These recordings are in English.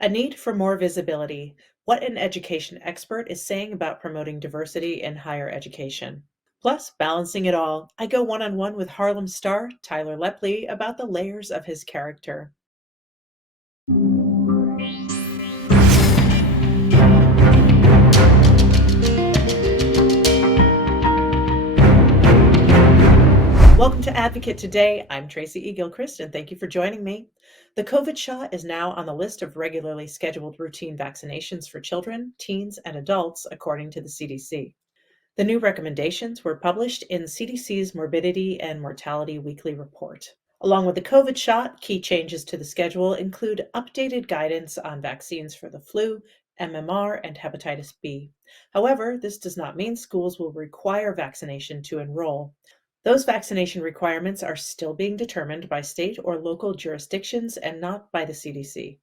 A need for more visibility. What an education expert is saying about promoting diversity in higher education. Plus, balancing it all, I go one on one with Harlem star Tyler Lepley about the layers of his character. Welcome to Advocate Today. I'm Tracy E. Gilchrist, and thank you for joining me. The COVID shot is now on the list of regularly scheduled routine vaccinations for children, teens, and adults, according to the CDC. The new recommendations were published in CDC's Morbidity and Mortality Weekly Report. Along with the COVID shot, key changes to the schedule include updated guidance on vaccines for the flu, MMR, and hepatitis B. However, this does not mean schools will require vaccination to enroll. Those vaccination requirements are still being determined by state or local jurisdictions and not by the CDC.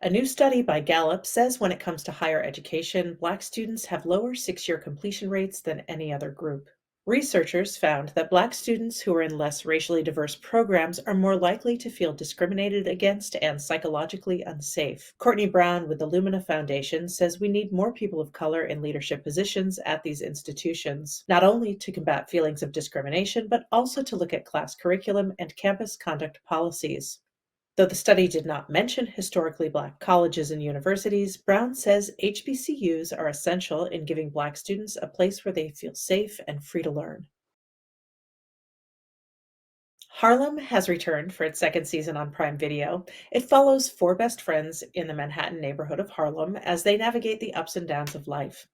A new study by Gallup says when it comes to higher education, Black students have lower 6-year completion rates than any other group. Researchers found that Black students who are in less racially diverse programs are more likely to feel discriminated against and psychologically unsafe. Courtney Brown with the Lumina Foundation says we need more people of color in leadership positions at these institutions, not only to combat feelings of discrimination, but also to look at class curriculum and campus conduct policies. Though the study did not mention historically Black colleges and universities, Brown says HBCUs are essential in giving Black students a place where they feel safe and free to learn. Harlem has returned for its second season on Prime Video. It follows four best friends in the Manhattan neighborhood of Harlem as they navigate the ups and downs of life.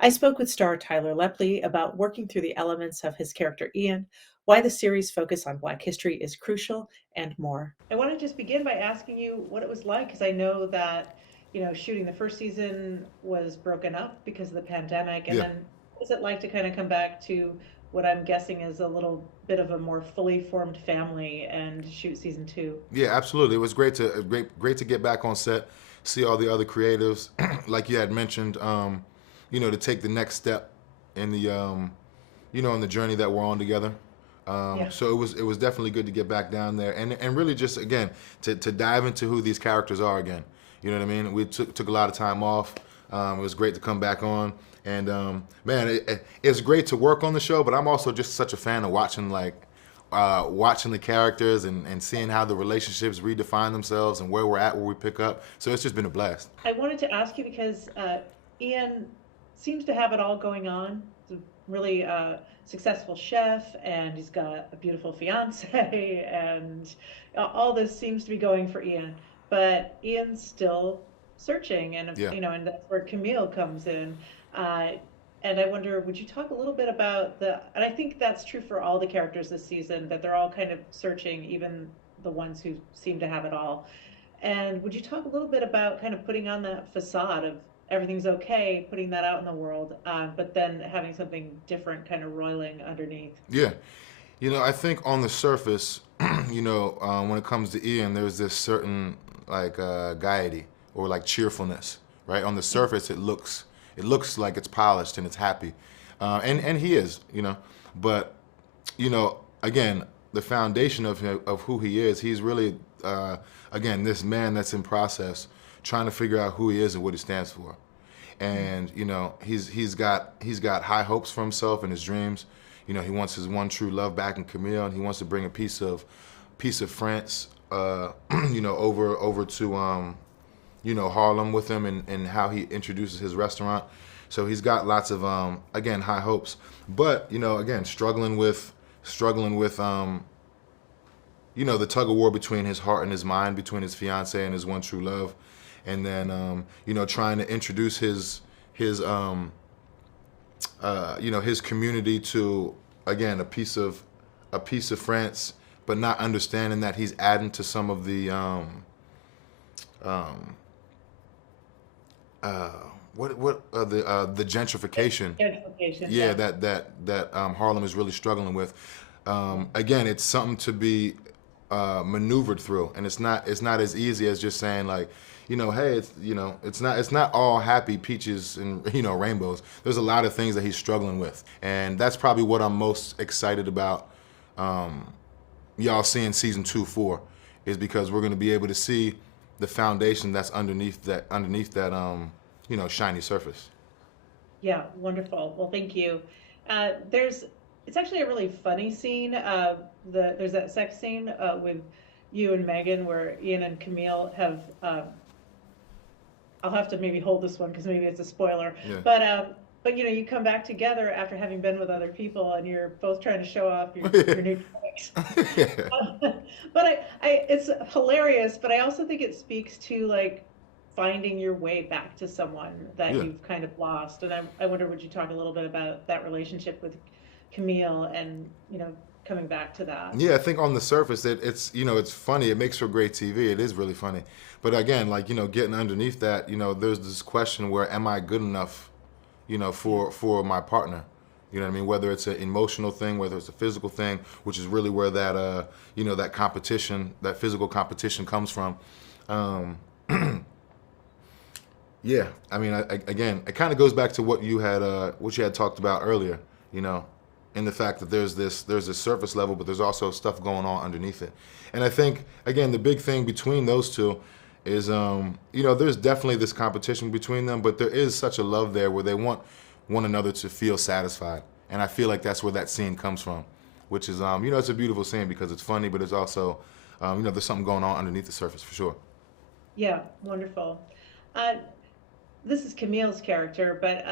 I spoke with star Tyler Lepley about working through the elements of his character Ian, why the series' focus on Black history is crucial, and more. I want to just begin by asking you what it was like, because I know that, shooting the first season was broken up because of the pandemic, and Yeah, then what was it like to kind of come back to what I'm guessing is a little bit of a more fully formed family and shoot season two? yeah, absolutely. It was great to get back on set, see all the other creatives, like you had mentioned, to take the next step in the, in the journey that we're on together. Yeah. So it was definitely good to get back down there and really just again to dive into who these characters are again. You know what I mean? We took a lot of time off. It was great to come back on, and man, it's great to work on the show. But I'm also just such a fan of watching the characters and seeing how the relationships redefine themselves and where we're at, where we pick up. So it's just been a blast. I wanted to ask you because Ian seems to have it all going on. He's a really successful chef, and he's got a beautiful fiance, and all this seems to be going for Ian. But Ian's still searching, and Yeah. and that's where Camille comes in. Uh, and I wonder, would you talk a little bit about and I think that's true for all the characters this season, that they're all kind of searching, even the ones who seem to have it all. And would you talk a little bit about kind of putting on that facade of everything's okay, putting that out in the world, but then having something different kind of roiling underneath? Yeah. I think on the surface, when it comes to Ian, there's this certain like gaiety or like cheerfulness, right? On the surface, it looks like it's polished and it's happy, and he is, but again, the foundation of who he is, he's really again this man that's in process, trying to figure out who he is and what he stands for, and he's got high hopes for himself and his dreams. He wants his one true love back in Camille, and he wants to bring a piece of France, over to Harlem with him, and how he introduces his restaurant. So he's got lots of again high hopes, but again struggling with the tug of war between his heart and his mind, between his fiance and his one true love, and then trying to introduce his community to again a piece of France, but not understanding that he's adding to some of um, uh, the gentrification. Gentrification, Yeah, yeah. that Harlem is really struggling with. Again, it's something to be maneuvered through, and it's not as easy as just saying like, hey, it's not all happy peaches and rainbows. There's a lot of things that he's struggling with, and that's probably what I'm most excited about. Y'all seeing season 2 for is because we're going to be able to see the foundation that's underneath that shiny surface. Yeah, wonderful. Well, thank you. There's it's actually a really funny scene. There's that sex scene with you and Megan where Ian and Camille have I'll have to maybe hold this one because maybe it's a spoiler. Yeah. But you know, you come back together after having been with other people, and you're both trying to show off your new toys. Yeah. But it's hilarious. But I also think it speaks to like finding your way back to someone that Yeah. you've kind of lost. And I wonder, would you talk a little bit about that relationship with Camille and you know coming back to that? Yeah, I think on the surface it's funny. It makes for great TV. It is really funny. But again, like, getting underneath that, there's this question where am I good enough, Yeah. for my partner? You know what I mean? Whether it's an emotional thing, whether it's a physical thing, which is really where that competition, that physical competition comes from. Um, yeah, I mean, again, it kind of goes back to what you had talked about earlier, you know, in the fact that there's this surface level, but there's also stuff going on underneath it. And I think again, the big thing between those two is, there's definitely this competition between them, but there is such a love there where they want one another to feel satisfied, and I feel like that's where that scene comes from, which is, it's a beautiful scene because it's funny, but it's also, there's something going on underneath the surface for sure. Yeah, wonderful. Uh, this is Camille's character, but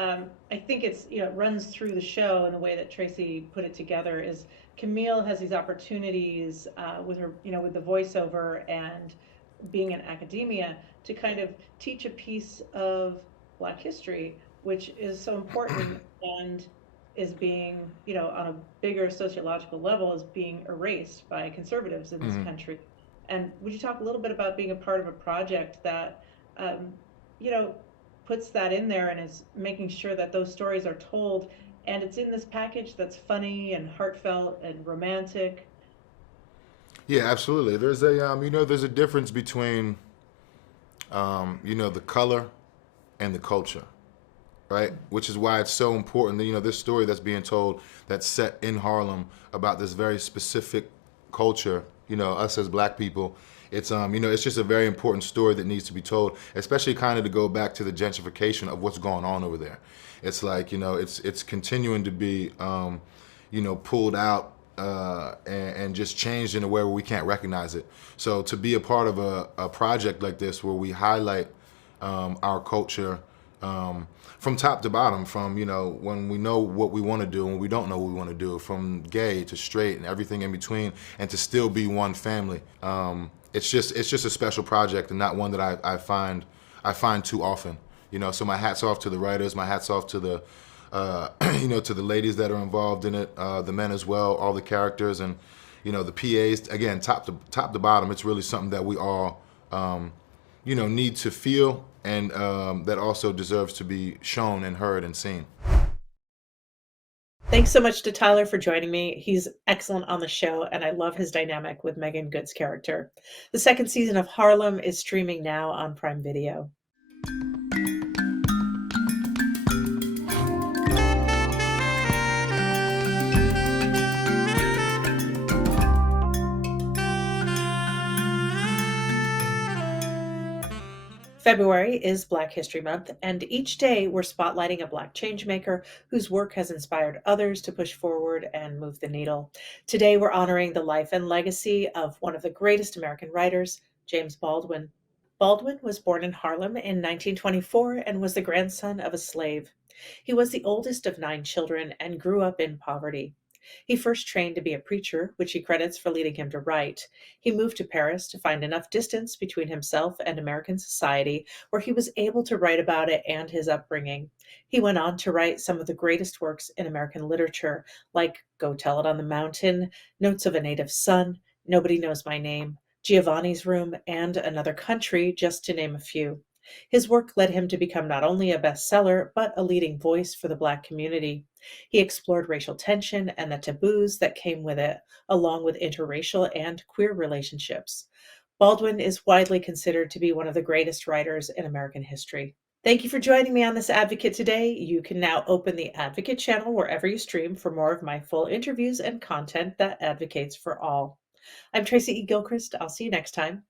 I think it's you know it runs through the show and the way that Tracy put it together is Camille has these opportunities with her you know with the voiceover and being in academia to kind of teach a piece of Black history, which is so important and is being you know on a bigger sociological level is being erased by conservatives in this Hmm. country. And would you talk a little bit about being a part of a project that um, you know puts that in there and is making sure that those stories are told and it's in this package that's funny and heartfelt and romantic. Yeah, absolutely. There's a difference between, the color and the culture, right? Which is why it's so important that, this story that's being told that's set in Harlem about this very specific culture, us as black people. It's just a very important story that needs to be told, especially kind of to go back to the gentrification of what's going on over there. It's like, it's continuing to be, pulled out, and just changed in a way where we can't recognize it. So to be a part of a project like this where we highlight, our culture, from top to bottom, from, when we know what we want to do and we don't know what we want to do, from gay to straight and everything in between, and to still be one family. It's just a special project and not one that I find too often. So my hats off to the writers, my hats off to the to the ladies that are involved in it, the men as well, all the characters, and the PAs. Again, top to bottom, it's really something that we all need to feel, and that also deserves to be shown and heard and seen. Thanks so much to Tyler for joining me. He's excellent on the show, and I love his dynamic with Megan Good's character. The second season of Harlem is streaming now on Prime Video. February is Black History Month, and each day we're spotlighting a Black changemaker whose work has inspired others to push forward and move the needle. Today we're honoring the life and legacy of one of the greatest American writers, James Baldwin. Baldwin was born in Harlem in 1924 and was the grandson of a slave. He was the oldest of 9 children and grew up in poverty. He first trained to be a preacher, which he credits for leading him to write. He moved to Paris to find enough distance between himself and American society where he was able to write about it and his upbringing. He went on to write some of the greatest works in American literature, like Go Tell It on the Mountain, Notes of a Native Son, Nobody Knows My Name, Giovanni's Room, and Another Country, just to name a few. His work led him to become not only a bestseller, but a leading voice for the Black community. He explored racial tension and the taboos that came with it, along with interracial and queer relationships. Baldwin is widely considered to be one of the greatest writers in American history. Thank you for joining me on this Advocate today. You can now open the Advocate channel wherever you stream for more of my full interviews and content that advocates for all. I'm Tracy E. Gilchrist. I'll see you next time.